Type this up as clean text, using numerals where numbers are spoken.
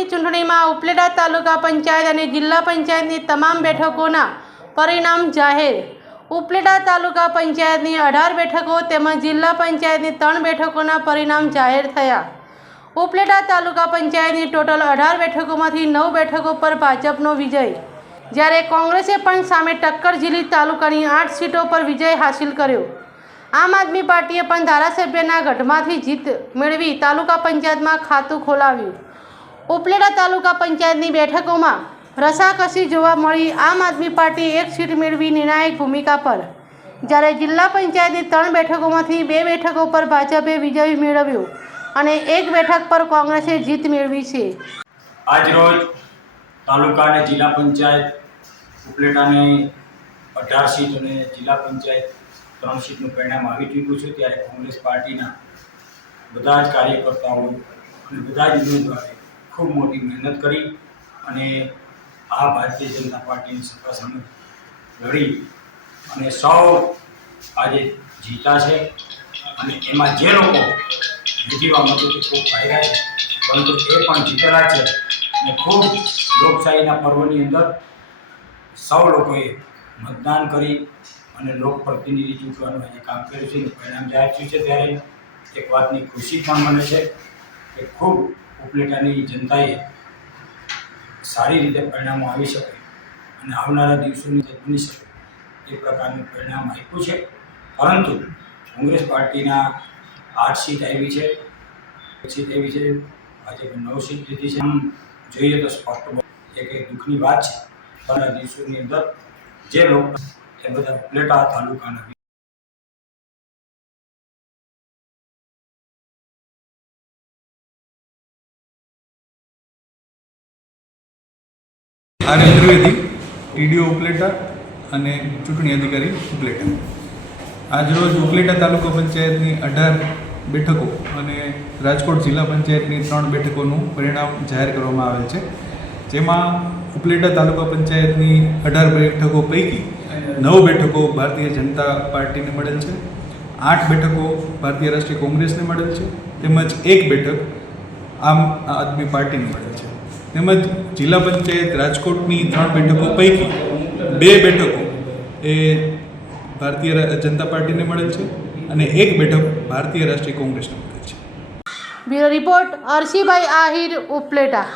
પંચાયતની ચૂંટણીમાં ઉપલેટા તાલુકા પંચાયત અને જિલ્લા પંચાયતની તમામ બેઠકોના પરિણામ જાહેર। ઉપલેટા તાલુકા પંચાયતની 18 બેઠકો તેમજ જિલ્લા પંચાયતની 3 બેઠકોના પરિણામ જાહેર થયા। ઉપલેટા તાલુકા પંચાયતની ટોટલ 18 બેઠકોમાંથી 9 બેઠકો પર ભાજપનો વિજય, જ્યારે કોંગ્રેસે પણ સામે ટક્કર ઝીલી તાલુકાની 8 સીટો પર વિજય હાંસિલ કર્યો। આમ આદમી પાર્ટીએ પણ ધારાસભ્યના ગઢમાંથી જીત મેળવી તાલુકા પંચાયતમાં ખાતું ખોલાવ્યું। ઉપલેટા તાલુકા પંચાયતની બેઠકોમાં રસાકસી જોવા મળી। આમ આદમી પાર્ટી 1 સીટ મેળવી નિર્ણાયક ભૂમિકા પર, જ્યારે જિલ્લા પંચાયતની 3 બેઠકોમાંથી 2 બેઠકો પર ભાજપે વિજય મેળવ્યો અને 1 બેઠક પર કોંગ્રેસે જીત મેળવી છે। આજરોજ તાલુકા અને જિલ્લા પંચાયત ઉપલેટાની 18 સીટ અને જિલ્લા પંચાયત 3 સીટનું પરિણામ આવી ચૂક્યું છે, ત્યારે કોંગ્રેસ પાર્ટીના બધા જ કાર્યકર્તાઓ અને બધા જ ઉમેદવારોએ ખૂબ મોટી મહેનત કરી અને આ ભારતીય જનતા પાર્ટીની સત્તા સામે લડી અને સૌ આજે જીતા છે। અને એમાં જે લોકો જીતવા મતોથી ખૂબ ફાયદા છે, પરંતુ એ પણ જીતેલા છે અને ખૂબ લોકશાહીના પર્વની અંદર સૌ લોકોએ મતદાન કરી અને લોકપ્રતિનિધિ ચૂંટવાનું આજે કામ કર્યું છે, પરિણામ જાહેર થયું છે। ત્યારે એક વાતની ખુશી પણ મને છે કે ખૂબ ઉપલેટાની જનતાએ સારી રીતે પરિણામો આવી શકે અને આવનારા દિવસોની જે બની શકે એ પ્રકારનું પરિણામ આપ્યું છે। પરંતુ કોંગ્રેસ પાર્ટીના 8 સીટ આવી છે, ભાજપે 9 સીટ લીધી છે। આમ જોઈએ તો સ્પષ્ટ એક દુઃખની વાત છે, આવનારા દિવસોની અંદર જે લોકો એ બધા ઉપલેટા તાલુકાના આર ત્રિવેદી, ટીડીઓ ઉપલેટા અને ચૂંટણી અધિકારી ઉપલેટા। આજરોજ ઉપલેટા તાલુકા પંચાયતની 18 બેઠકો અને રાજકોટ જિલ્લા પંચાયતની 3 બેઠકોનું પરિણામ જાહેર કરવામાં આવેલ છે, જેમાં ઉપલેટા તાલુકા પંચાયતની 18 બેઠકો પૈકી 9 બેઠકો ભારતીય જનતા પાર્ટીને મળેલ છે, 8 બેઠકો ભારતીય રાષ્ટ્રીય કોંગ્રેસને મળેલ છે, તેમજ 1 બેઠક આમ આદમી પાર્ટીને મળેલ છે। તેમજ જિલ્લા પંચાયત રાજકોટની 3 બેઠકો પૈકી 2 બેઠકો એ ભારતીય જનતા પાર્ટીને મળેલ છે અને 1 બેઠક ભારતીય રાષ્ટ્રીય કોંગ્રેસને મળેલ છે। Bureau report, Arshibhai Ahir, Upleta.